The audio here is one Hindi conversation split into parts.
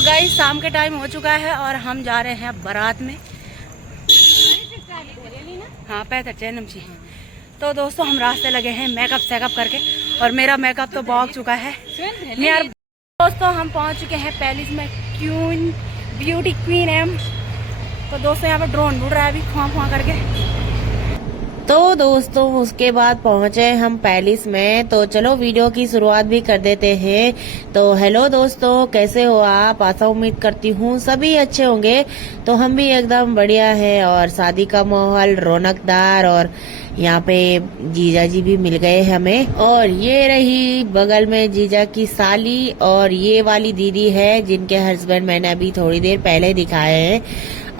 तो गाइस शाम के टाइम हो चुका है और हम जा रहे हैं बारात में। हाँ पैसा चैनम जी। तो दोस्तों हम रास्ते लगे हैं मेकअप सेकअप करके और मेरा मेकअप तो भाग चुका है यार। दोस्तों हम पहुंच चुके हैं पैलेस में क्वीन ब्यूटी क्वीन एम। तो दोस्तों यहाँ पे ड्रोन उड़ रहा है अभी खुआ करके। तो दोस्तों उसके बाद पहुंचे हम पैलेस में। तो चलो वीडियो की शुरुआत भी कर देते हैं। तो हेलो दोस्तों, कैसे हो आप? आशा उम्मीद करती हूँ सभी अच्छे होंगे। तो हम भी एकदम बढ़िया है और शादी का माहौल रौनकदार और यहाँ पे जीजा जी भी मिल गए हमें। और ये रही बगल में जीजा की साली और ये वाली दीदी है जिनके हस्बैंड मैंने अभी थोड़ी देर पहले दिखाए हैं।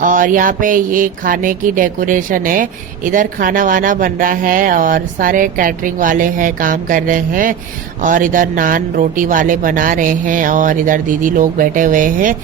और यहाँ पे ये खाने की डेकोरेशन है, इधर खाना वाना बन रहा है और सारे कैटरिंग वाले हैं काम कर रहे हैं और इधर नान रोटी वाले बना रहे हैं और इधर दीदी लोग बैठे हुए हैं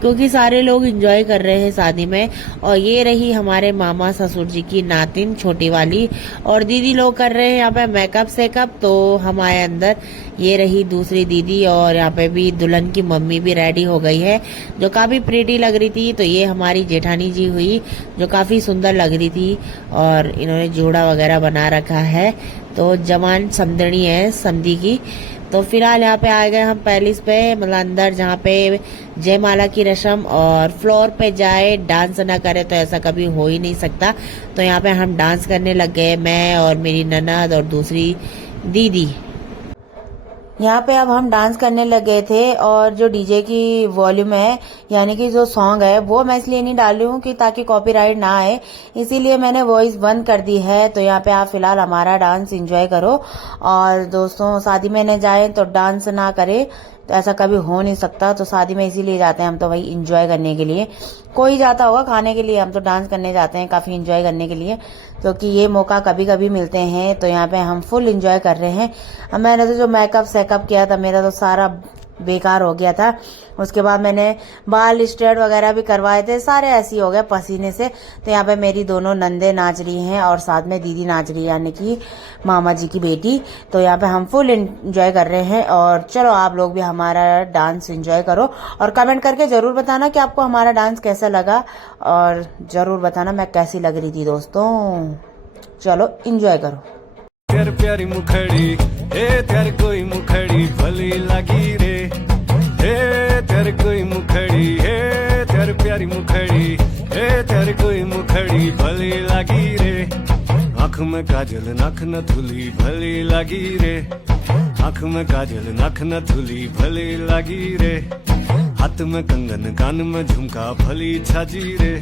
क्योंकि सारे लोग एंजॉय कर रहे हैं शादी में। और ये रही हमारे मामा ससुर जी की नातिन छोटी वाली और दीदी लोग कर रहे हैं यहाँ पे मेकअप सेकअप। तो हम आए अंदर, ये रही दूसरी दीदी और यहाँ पे भी दुल्हन की मम्मी भी रेडी हो गई है जो काफी प्रीटी लग रही थी। तो ये हमारी जेठानी जी हुई जो काफी सुंदर लग रही थी और इन्होंने जोड़ा वगैरह बना रखा है। तो जवान समदनी है समधी की। तो फिलहाल यहाँ पे आ गए हम पैलेस पे, मतलब अंदर जहाँ पे जयमाला की रस्म और फ्लोर पे जाए डांस ना करे तो ऐसा कभी हो ही नहीं सकता। तो यहाँ पे हम डांस करने लग गए, मैं और मेरी ननद और दूसरी दीदी। यहाँ पे अब हम डांस करने लगे थे और जो डीजे की वॉल्यूम है यानी कि जो सॉन्ग है वो मैं इसलिए नहीं डाल रही हूँ कि ताकि कॉपीराइट ना आए, इसीलिए मैंने वॉइस बंद कर दी है। तो यहाँ पे आप फिलहाल हमारा डांस एंजॉय करो। और दोस्तों शादी में न जाए तो डांस ना करे तो ऐसा कभी हो नहीं सकता। तो शादी में इसीलिए जाते हैं हम, तो वही एंजॉय करने के लिए। कोई जाता होगा खाने के लिए, हम तो डांस करने जाते हैं काफी एंजॉय करने के लिए क्योंकि ये मौका कभी कभी मिलते हैं। तो यहाँ पे हम फुल एंजॉय कर रहे हैं। अब मैंने तो जो मेकअप सेकअप किया था मेरा तो सारा बेकार हो गया था। उसके बाद मैंने बाल स्ट्रेट वगैरह भी करवाए थे, सारे ऐसे हो गए पसीने से। तो यहाँ पे मेरी दोनों नंदे नाच रही हैं और साथ में दीदी नाच रही है यानी कि मामा जी की बेटी। तो यहाँ पे हम फुल एंजॉय कर रहे हैं और चलो आप लोग भी हमारा डांस एंजॉय करो और कमेंट करके जरूर बताना कि आपको हमारा डांस कैसा लगा और जरूर बताना मैं कैसी लग रही थी दोस्तों। चलो एंजॉय करो। प्यार प्यारी मुखड़ी तेर कोई मुखड़ी भली लगी रे, तेर कोई मुखड़ी तेर प्यारी मुखड़ी तेर कोई मुखड़ी भली लगी रे। आँख में काजल नख न धुली भली लगी रे, आँख में काजल नख न धुली भली लगी रे। हाथ में कंगन कान में झुमका भली छाजी रे,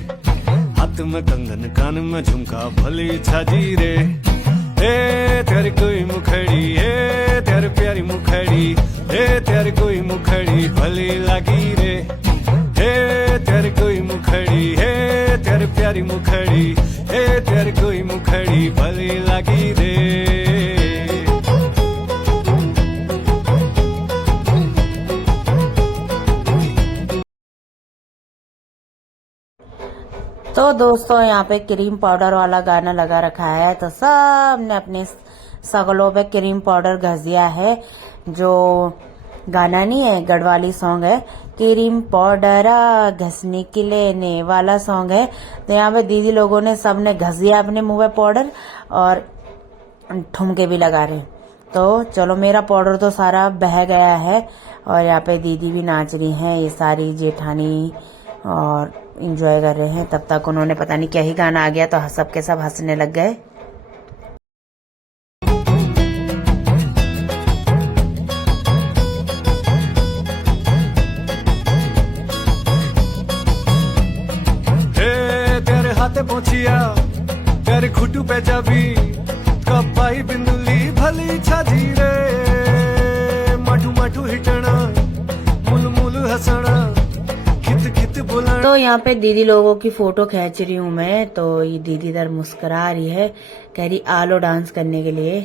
हाथ में कंगन कान में झुमका भली छाजी रे। तेरी कोई मुखड़ी तेरी प्यारी मुखड़ी तेरी कोई मुखड़ी भली लगी रे, तेरी कोई मुखड़ी तेरी प्यारी मुखड़ी तेरी कोई मुखड़ी भली लगी रे। तो दोस्तों यहाँ पे क्रीम पाउडर वाला गाना लगा रखा है तो सब ने अपने सगलों पे क्रीम पाउडर घस दिया है। जो गाना नहीं है गढ़वाली सॉन्ग है, क्रीम पाउडर घसने के लेने वाला सॉन्ग है। तो यहाँ पे दीदी लोगों ने सब ने घस दिया अपने मुंह पे पाउडर और ठुमके भी लगा रहे। तो चलो मेरा पाउडर तो सारा बह गया है और यहाँ पे दीदी भी नाच रही हैं, ये सारी जेठानी और एंजॉय कर रहे हैं। तब तक उन्होंने पता नहीं क्या ही गाना आ गया तो सब के सब हंसने लग गए। तेरे हाथे पहुंचिया तेरे खुटू पे जाबी कपाई बिंदुली भली छाजी रे। माठू माठू हिटना मुल मुल हसना तो यहाँ पे दीदी लोगों की फोटो खींच रही हूँ मैं। तो ये दीदी इधर मुस्कुरा रही है, कह रही आलो डांस करने के लिए।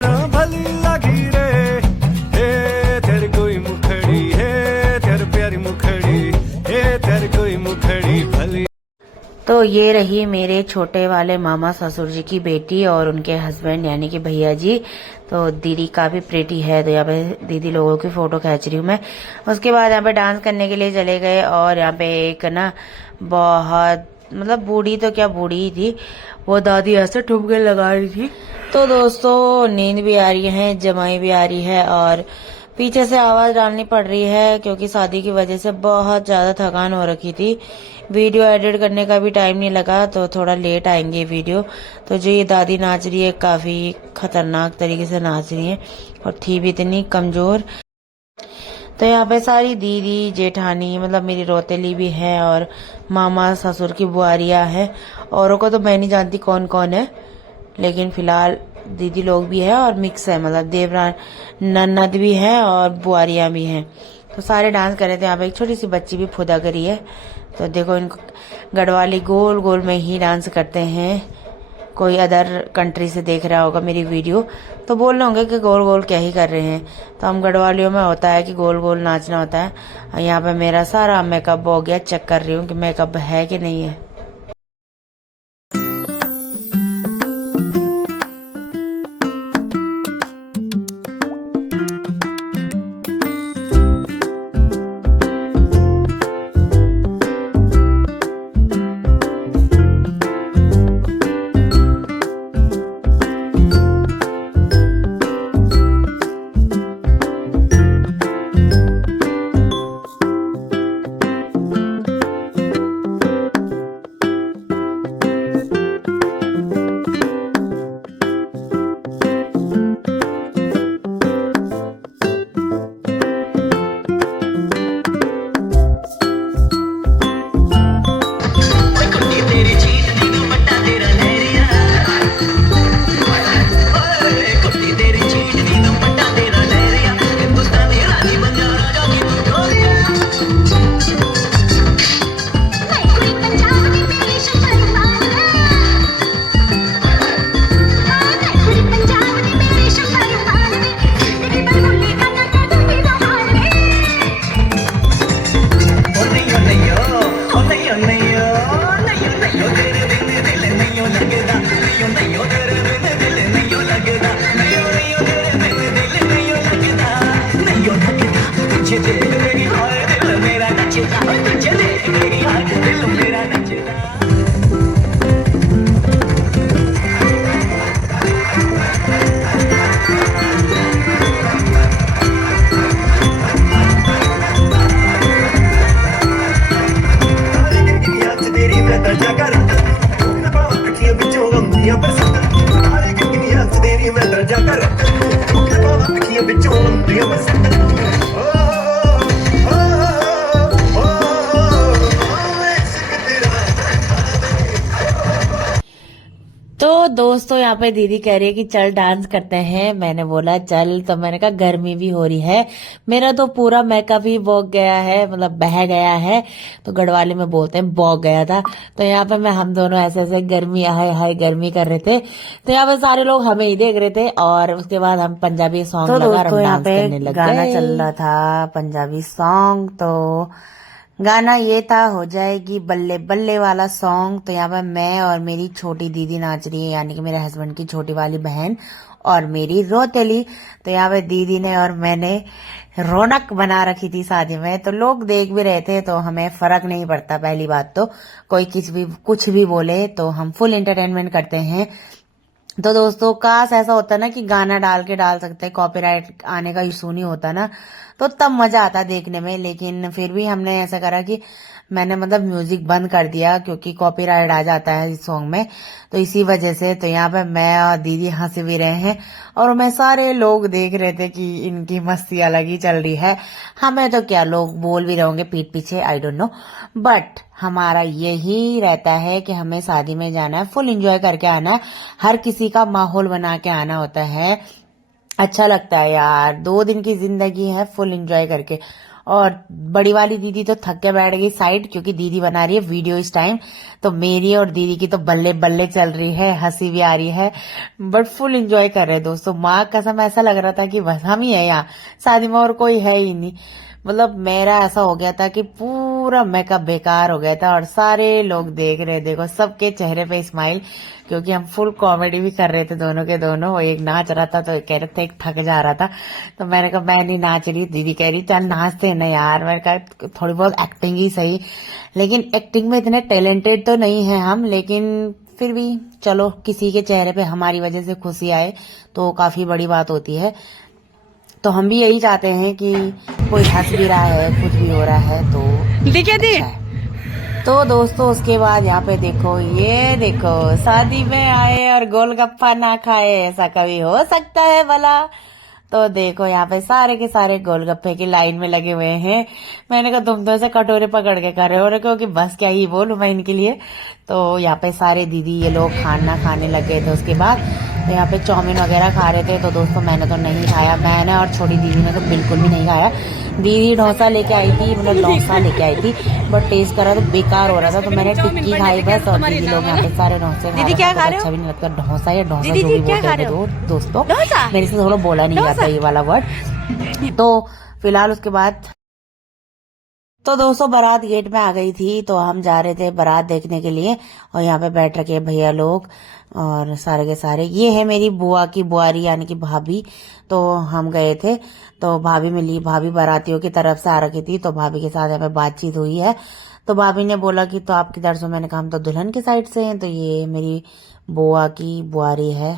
भली लगी रे तेरी कोई मुखड़ी तेरी प्यारी मुखड़ी तेरी कोई मुखड़ी भली। तो तो ये रही मेरे छोटे वाले मामा ससुर जी की बेटी और उनके हस्बैंड यानी कि भैया जी। तो दीदी काफी प्रेटी है, तो यहाँ पे दीदी लोगों की फोटो खींच रही हूँ मैं। उसके बाद यहाँ पे डांस करने के लिए चले गए और यहाँ पे एक ना बहुत मतलब बूढ़ी तो क्या बूढ़ी ही थी, वो दादी ऐसे ठुमके लगा रही थी। तो दोस्तों नींद भी आ रही है, जमाई भी आ रही है और पीछे से आवाज डालनी पड़ रही है क्योंकि शादी की वजह से बहुत ज्यादा थकान हो रखी थी। वीडियो एडिट करने का भी टाइम नहीं लगा तो थोड़ा लेट आएंगे वीडियो। तो जो ये दादी नाच रही है काफी खतरनाक तरीके से नाच रही है और थी भी इतनी कमजोर। तो यहाँ पे सारी दीदी जेठानी मतलब मेरी रोतेली भी है और मामा ससुर की बुआरियां है। औरों को तो मैं नहीं जानती कौन कौन है, लेकिन फिलहाल दीदी लोग भी है और मिक्स है, मतलब देवरान ननद भी है और बुआरियां भी हैं। तो सारे डांस कर रहे थे। यहाँ पे एक छोटी सी बच्ची भी फुदा करी है। तो देखो इनको गढ़वाली गोल गोल में ही डांस करते हैं। कोई अदर कंट्री से देख रहा होगा मेरी वीडियो तो बोल रहे होंगे कि गोल गोल क्या ही कर रहे हैं। तो हम गढ़वालियों में होता है कि गोल गोल नाचना होता है। यहाँ पे मेरा सारा मेकअप हो गया, चेक कर रही हूँ कि मेकअप है कि नहीं है। तो दोस्तों यहाँ पे दीदी कह रही है कि चल डांस करते हैं। मैंने बोला चल, तो मैंने कहा गर्मी भी हो रही है, मेरा तो पूरा मेकअप ही बॉग गया है, मतलब बह गया है। तो गढ़वाली में बोलते हैं बॉग गया था। तो यहाँ पे हम दोनों ऐसे ऐसे गर्मी हाय हाय गर्मी कर रहे थे। तो यहाँ पे सारे लोग हमें ही देख रहे थे और उसके बाद हम पंजाबी सॉन्ग तो लगा दोस्तों यहाँ पे करने लग गाना गए। चल रहा था पंजाबी सॉन्ग। तो गाना ये था हो जाएगी बल्ले बल्ले वाला सॉन्ग। तो यहाँ पे मैं और मेरी छोटी दीदी नाच रही है, यानी कि मेरे हस्बैंड की छोटी वाली बहन और मेरी रोतेली। तो यहाँ पे दीदी ने और मैंने रौनक बना रखी थी शादी में। तो लोग देख भी रहे थे तो हमें फर्क नहीं पड़ता। पहली बात तो कोई कुछ भी बोले तो हम फुल एंटरटेनमेंट करते हैं। तो दोस्तों काश ऐसा होता ना कि गाना डाल सकते, कॉपीराइट आने का इशू नहीं होता ना, तो तब मजा आता देखने में। लेकिन फिर भी हमने ऐसा करा कि मैंने मतलब म्यूजिक बंद कर दिया क्योंकि कॉपीराइट आ जाता है इस सॉन्ग में। तो इसी वजह से तो यहाँ पे मैं और दीदी हंस भी रहे हैं और मैं सारे लोग देख रहे थे कि इनकी मस्ती अलग ही चल रही है। हमें तो क्या लोग बोल भी रहे होंगे पीठ पीछे, आई डोंट नो, बट हमारा यही रहता है कि हमें शादी में जाना है, फुल एंजॉय करके आना है, हर किसी का माहौल बना के आना होता है। अच्छा लगता है यार, 2 दिन की जिंदगी है, फुल एंजॉय करके। और बड़ी वाली दीदी तो थक के बैठ गई साइड, क्योंकि दीदी बना रही है वीडियो इस टाइम। तो मेरी और दीदी की तो बल्ले बल्ले चल रही है, हंसी भी आ रही है, बट फुल एंजॉय कर रहे हैं दोस्तों। माँ कसम ऐसा लग रहा था कि बस हम ही है यहाँ शादी में और कोई है ही नहीं। मतलब मेरा ऐसा हो गया था कि पूरा पूरा मेकअप बेकार हो गया था और सारे लोग देख रहे, देखो सबके चेहरे पे स्माइल, क्योंकि हम फुल कॉमेडी भी कर रहे थे दोनों के दोनों। वो एक नाच रहा था तो एक कह रहे थे एक थक जा रहा था, तो मैंने कहा मैं नहीं नाच रही। दीदी कह रही चल नाचते ना यार। मैंने कहा थोड़ी बहुत एक्टिंग ही सही, लेकिन एक्टिंग में इतने टैलेंटेड तो नहीं है हम, लेकिन फिर भी चलो किसी के चेहरे पे हमारी वजह से खुशी आए तो काफी बड़ी बात होती है। तो हम भी यही चाहते हैं कि कोई हंस भी रहा है, कुछ भी हो रहा है तो देखिए दी अच्छा है। तो दोस्तों उसके बाद यहाँ पे देखो, ये देखो शादी में आए और गोलगप्पा ना खाए, ऐसा कभी हो सकता है भला? तो देखो यहाँ पे सारे के सारे गोलगप्पे की लाइन में लगे हुए हैं। मैंने कहा तुम तो ऐसे कटोरे पकड़ के कर रहे हो, क्योंकि बस क्या ही बोलूं मैं इनके लिए। तो यहाँ पे सारे दीदी ये लोग खाना खाने लग गए थे। उसके बाद तो यहाँ पे चाउमीन वगैरह खा रहे थे। तो दोस्तों मैंने तो नहीं खाया, मैंने और छोटी दीदी ने तो बिल्कुल भी नहीं खाया। दीदी डोसा लेके आई थी, मतलब डोसा लेके आई थी, बट टेस्ट करा तो बेकार हो रहा था। तो मैंने टिक्की खाई बस, और दीदी लोग यहाँ पे सारे डोसे खा दीदी रहे क्या थे। खा तो रहे हो? अच्छा भी नहीं लगता डोसा या डोसा दीदी जो जी भी क्या बोलते खा होंगे रहे हो? दोस्तों, डोसा मेरे से थोड़ा बोला नहीं जाता ये वाला वर्ड। तो फिलहाल उसके बाद तो दोस्तों बारात गेट में आ गई थी, तो हम जा रहे थे बारात देखने के लिए। और यहाँ पे बैठ रखे भैया लोग और सारे के सारे। ये है मेरी बुआ की बुआरी यानी कि भाभी। तो हम गए थे, तो भाभी मिली, भाभी बारातियों की तरफ से आ रखी थी, तो भाभी के साथ हमें बातचीत हुई है। तो भाभी ने बोला कि तो आप किधर से हो? मैंने कहा हम तो दुल्हन की साइड से हैं। तो ये मेरी बुआ की बुआरी है।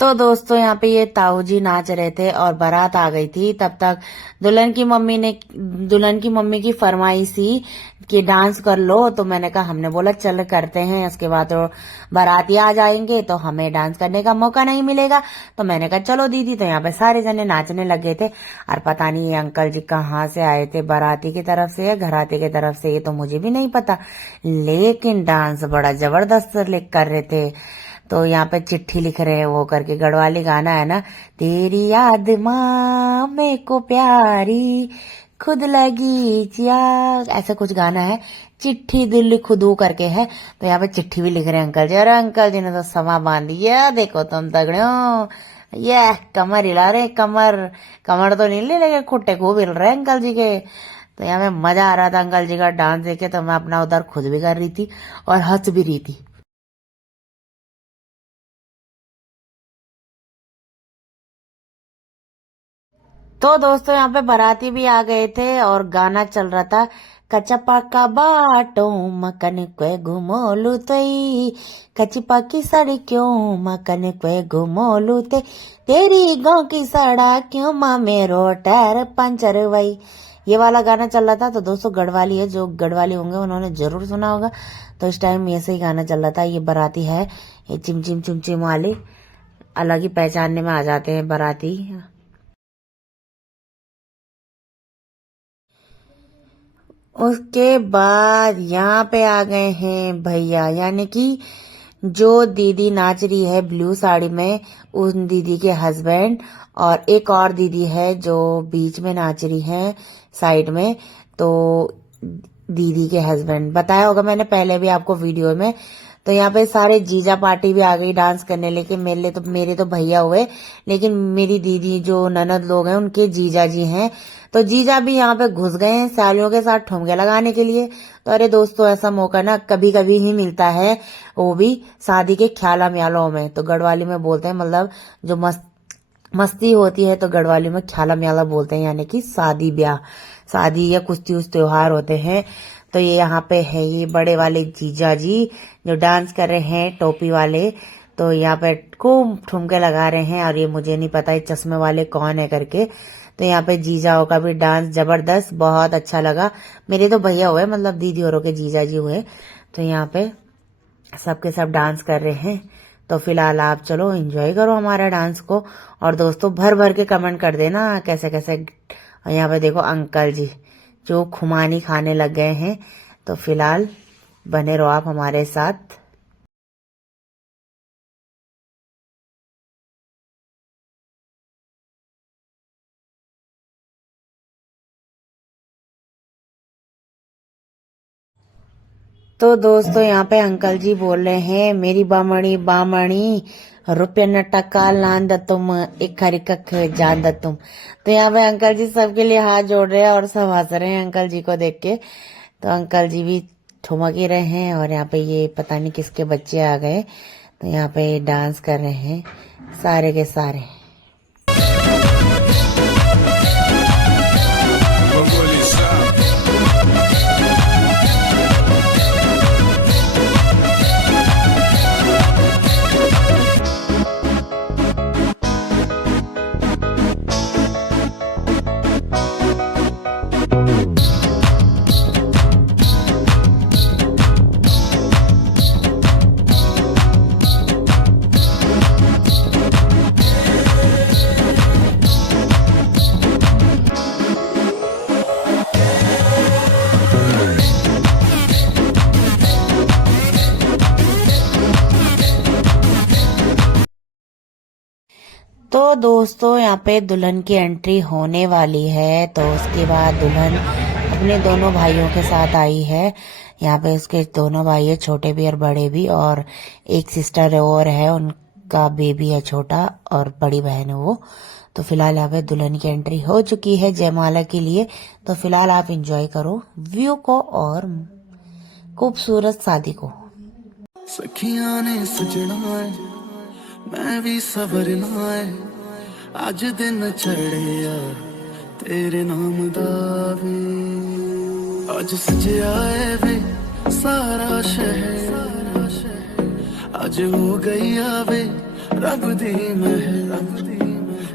तो दोस्तों यहाँ पे ये ताऊ जी नाच रहे थे और बारात आ गई थी। तब तक दुल्हन की मम्मी की फरमाइश थी कि डांस कर लो। तो मैंने कहा, हमने बोला चल करते हैं। उसके बाद तो बाराती आ जाएंगे तो हमें डांस करने का मौका नहीं मिलेगा। तो मैंने कहा चलो दीदी। तो यहाँ पे सारे जने नाचने लगे थे। और पता नहीं ये अंकल जी कहाँ से आए थे, बाराती की तरफ से या घराती की तरफ से, ये तो मुझे भी नहीं पता, लेकिन डांस बड़ा जबरदस्त कर रहे थे। तो यहाँ पे चिट्ठी लिख रहे हैं वो करके, गढ़वाली गाना है ना, तेरी याद माँ मेरे को प्यारी खुद लगी चिया, ऐसा कुछ गाना है। चिट्ठी दिल खुदू करके है। तो यहाँ पे चिट्ठी भी लिख रहे हैं अंकल जी। अरे अंकल जी ने तो समा बांध दिया, देखो तुम तगड़ो, ये कमर हिला रहे, कमर कमर तो नहीं ले लेके खुट्टे खूब हिल रहे हैं अंकल जी के। तो यहाँ पे मजा आ रहा था अंकल जी का डांस देखे। तो मैं अपना उधर खुद भी कर रही थी और हंस भी रही थी। तो दोस्तों यहाँ पे बाराती भी आ गए थे और गाना चल रहा था, कच्चा पक्का बाटो मकन के घुमोलू तई, कच्ची पक्की सड़कों मकन के घुमोलू ते, तेरी गांव की सड़क क्यों माँ मेरो टायर पंचर वही। ये वाला गाना चल रहा था। तो दोस्तों गढ़वाली है, जो गढ़वाली होंगे उन्होंने जरूर सुना होगा। तो इस टाइम ऐसे ही गाना चल रहा था। ये बाराती है, ये चिमचिम चुमचिम वाले अलग ही पहचानने में आ जाते हैं बाराती। उसके बाद यहाँ पे आ गए हैं भैया, यानी कि जो दीदी नाच रही है ब्लू साड़ी में, उन दीदी के हस्बैंड, और एक और दीदी है जो बीच में नाच रही है साइड में। तो दीदी के हस्बैंड बताया होगा मैंने पहले भी आपको वीडियो में। तो यहाँ पे सारे जीजा पार्टी भी आ गई डांस करने, लेकिन मेरे तो भैया हुए, लेकिन मेरी दीदी जो ननद लोग हैं उनके जीजा जी हैं। तो जीजा भी यहाँ पे घुस गए हैं सालियों के साथ ठुमके लगाने के लिए। तो अरे दोस्तों ऐसा मौका ना कभी कभी ही मिलता है, वो भी शादी के ख्याला म्यालों में। तो गढ़वाली में बोलते हैं, मतलब जो मस्ती होती है तो गढ़वाली में ख्याला म्याला बोलते हैं, यानी कि शादी ब्याह, शादी या कुछ उस त्योहार होते हैं। तो ये यहाँ पे है ये बड़े वाले जीजा जी जो डांस कर रहे हैं, टोपी वाले। तो यहाँ पे खूब ठुमके लगा रहे हैं, और ये मुझे नहीं पता ये चश्मे वाले कौन है करके। तो यहाँ पे जीजाओं का भी डांस जबरदस्त, बहुत अच्छा लगा। मेरे तो भैया हुए, मतलब दीदी औरों के जीजा जी हुए। तो यहाँ पे सबके सब डांस कर रहे हैं। तो फिलहाल आप चलो एंजॉय करो हमारा डांस को, और दोस्तों भर भर के कमेंट कर देना कैसे कैसे। और यहाँ पे देखो अंकल जी जो खुमानी खाने लग गए हैं। तो फिलहाल बने रहो आप हमारे साथ। तो दोस्तों यहाँ पे अंकल जी बोल रहे हैं मेरी बामणी बामणी रुपया न टका लान द तुम एक हरी कख जान द तुम। तो यहाँ पे अंकल जी सबके लिए हाथ जोड़ रहे हैं और सब हंस रहे हैं अंकल जी को देख के। तो अंकल जी भी ठुमक ही रहे हैं और यहाँ पे ये पता नहीं किसके बच्चे आ गए तो यहाँ पे डांस कर रहे हैं सारे के सारे। तो दोस्तों यहाँ पे दुल्हन की एंट्री होने वाली है। तो उसके बाद दुल्हन अपने दोनों भाइयों के साथ आई है। यहाँ पे उसके दोनों भाई है, छोटे भी और बड़े भी, और एक सिस्टर और है, उनका बेबी है छोटा, और बड़ी बहन है वो। तो फिलहाल यहाँ पे दुल्हन की एंट्री हो चुकी है जयमाला के लिए। तो फिलहाल आप एंजॉय करो व्यू को और खूबसूरत शादी को। सखियां ने सजना है मैं भी सवरना है अज दिन चढ़िया तेरे नाम दा वे अज सजया है वे सारा शहर अज हो गई वे रब दी महल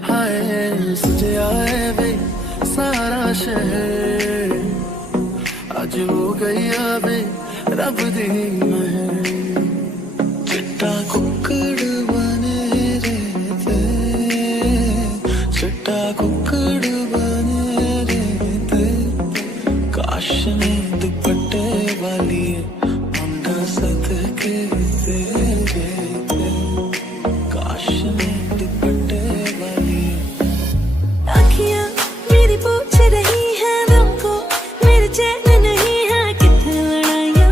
हाय सजया है वे सारा शहर अज हो गई वे रब दी महल चिट्टा कुक्कड़ चिट्टा कुक्कड़ बने रहते काश में दुपट्टे वाली मुंडा सदके तेरे काश में दुपट्टे वाली। आँखियाँ मेरी पूछ रही हैं तुमको मेरे चैन नहीं है कितने लड़ाइयाँ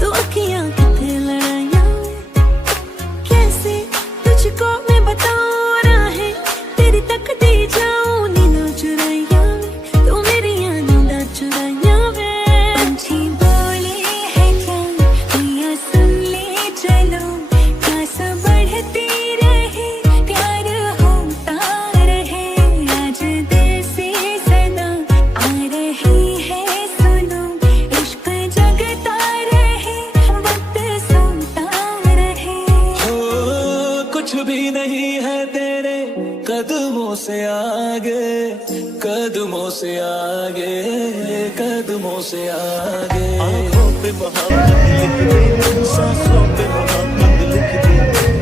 तो आँखियाँ कितने लड़ाइयाँ कैसे तुझको मैं बताऊँ राहें तेरी तकती जाऊं नींदा चुराइया तू मेरी नींदा चुराइया वे पंछी बोले है क्या भैया सुन ले चलो खास बढ़ती रहे प्यार होता रहे आज दिल से सदा आ रही है सुनो इश्क जगता रहे वक्त सोता रहे हो कुछ भी नहीं है तेरे कदमों से आगे कदमों से आगे कदमों से आगे आँखों पे मोहब्बत लिख दे सांसों पे मोहब्बत लिख दे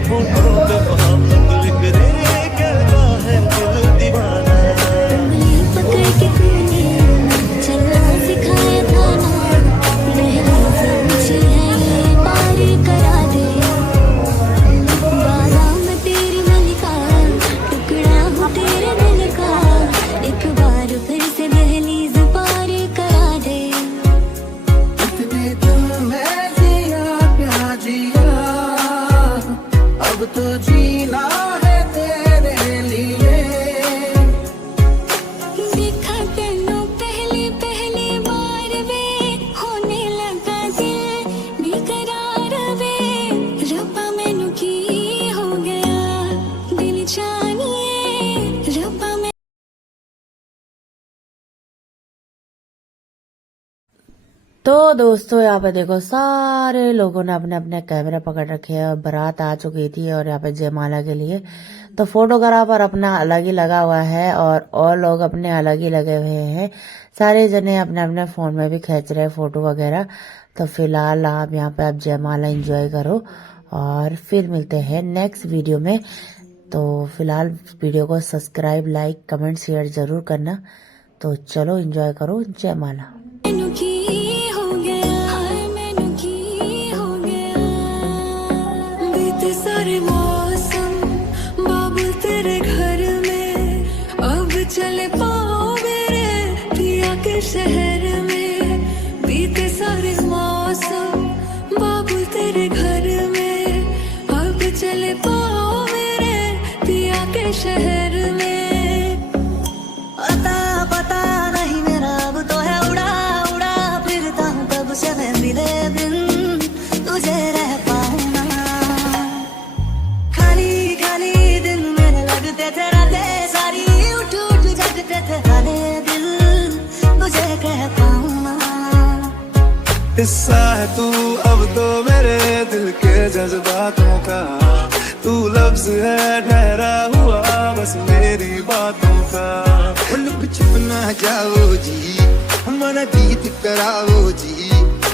होठों पे मोहब्बत लिख दे कहता है दिल दीवाना उंगली पकड़ के तूने चलना सिखाया था ना पहली समझी है पार करा दे बाराम तेरी मलिका टुकड़ा हूँ तेरे दिल का एक बार फिर से दहलीज पार करा दे इतने दिल में जिया प्यार जिया अब तो जीना है तेरे लिए देखा तेनों पहली पहली बार वे होने लगा दिल बेकरार वे रब्बा मैनू की हो गया दिल जानिए रब्बा मैं तो दोस्तों यहाँ पे देखो सारे लोगों ने अपने अपने कैमरे पकड़ रखे हैं और बारात आ चुकी थी और यहाँ पे जयमाला के लिए। तो फोटोग्राफर अपना अलग ही लगा हुआ है और लोग अपने अलग ही लगे हुए हैं। सारे जने अपने अपने फोन में भी खींच रहे हैं फोटो वगैरह। तो फिलहाल आप यहाँ पे आप जयमाला एंजॉय करो और फिर मिलते हैं नेक्स्ट वीडियो में। तो फिलहाल वीडियो को सब्सक्राइब लाइक कमेंट शेयर जरूर करना। तो चलो एंजॉय करो जयमाला। मैनू की हो गया हाय मैनू की हो गया बीते सारे मौसम बाबुल तेरे घर में अब चले पाओ मेरे पिया के शहर में बीते सारे मौसम कह पाऊं ना। हिस्सा है तू अब तो मेरे दिल के जज्बातों का, तू लफ्ज है ठहरा हुआ बस मेरी बातों का। लुक छुप ना जाओ जी, मन जीत कराओ जी,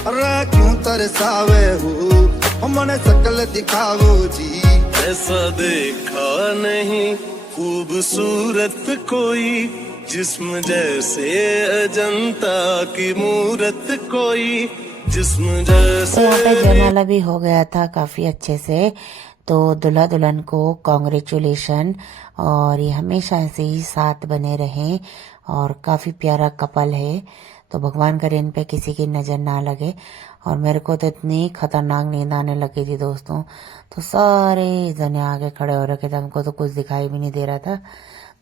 अरे क्यों तरसावे हो मन शकल दिखाओ जी। ऐसा देखा नहीं खूबसूरत कोई, जिस्म जैसे अजंता की मूरत कोई, जिस्म तो जैसे। यहाँ पे जयमाला भी हो गया था काफी अच्छे से। तो दुल्हा दुल्हन को कॉन्ग्रेचुलेशन, और ये हमेशा ऐसे ही साथ बने रहें, और काफी प्यारा कपल है। तो भगवान करे इन पे किसी की नजर ना लगे। और मेरे को तो इतनी खतरनाक नींद आने लगी थी दोस्तों, तो सारे जने आगे खड़े हो रखे थे, हमको तो कुछ दिखाई भी नहीं दे रहा था।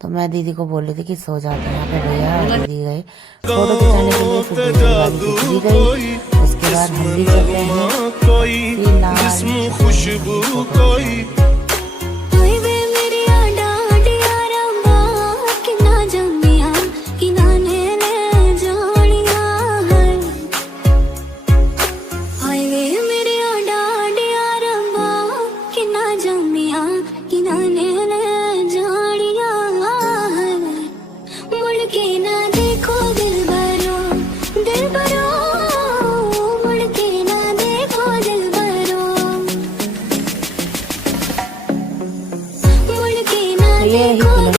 तो मैं दीदी को बोल रही थी कि सो जाते हैं। यहाँ पे भैया और दीदी गए फोटो खिंचाने के लिए, फिर दूसरी वाली दीदी गई, उसके बाद हम भी करते हैं। कोई जिस्म खुशबू कोई,